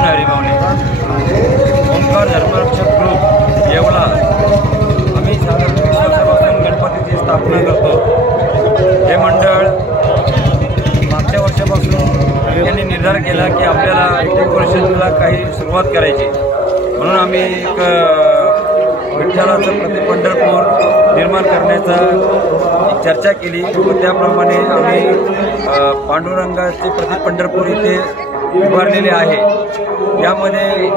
हरिभावने Omkar धर्मरक्षक group Yeola आम्ही साधारण 20 वर्षापासून गणपतीची स्थापना करतो। हे मंडळ मागच्या वर्षापासून यांनी निर्धार केला की आपल्याला डेकोरेशनला काही सुरुवात करायची, म्हणून आम्ही एक विठ्ठलाचं प्रति पंढरपूर निर्माण करण्याचा चर्चा केली व त्याप्रमाणे आम्ही पांडुरंगाचे प्रति पंढरपूर इथे उभारलेले आहे। यामध्ये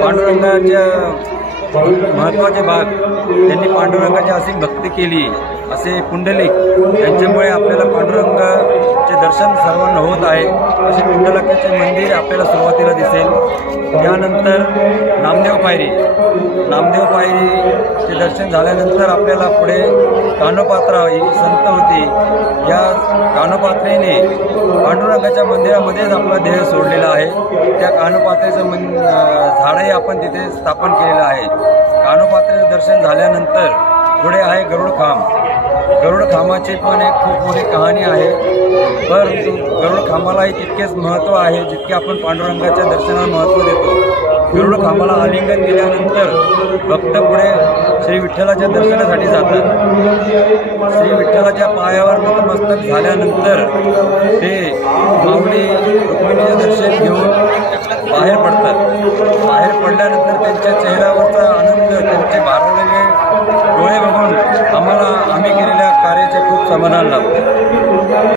पांडुरंगाच्या महत्त्वाचे भाग त्यांनी पांडुरंगाची अशी भक्ती केली असे पुंडलिक यांच्यामुळे आपल्याला पांडुरंगाचे दर्शन सर्वांना होत आहे। असे पुंडलिकाचे मंदिर आपल्याला सुरुवातीला दिसेल। त्यानंतर नामदेव पायरीचे दर्शन झाल्यानंतर आपल्याला पुढे कानोपात्रा ही संत होती, या कानोपात्रेने पांडुरंगाच्या मंदिरामध्येच आपला देह सोडलेला आहे। त्या कानोपात्रेचं झाडही आपण तिथे स्थापन केलेलं आहे। कानोपात्रेचं दर्शन झाल्यानंतर पुढे आहे गरुड खामाची पण एक खूप मोठी कहाणी आहे, परंतु गरुड खामालाही तितकेच महत्त्व आहे जितके आपण पांडुरंगाच्या दर्शनाला महत्त्व देतो। गरुड खामाला आलिंगन दिल्यानंतर भक्त पुढे श्री विठ्ठलाच्या दर्शनासाठी जातात। श्री विठ्ठलाच्या पायावर नतमस्तक झाल्यानंतर ते माऊली रुक्मिणीचे दर्शन घेऊन बाहेर पडतात। बाहेर पडल्यानंतर त्यांच्या चेहऱ्यावरचा आनंद, त्यांचे भारावलेले डोळे बघून आम्ही केलेल्या कार्याचे खूप समाधान लाभते।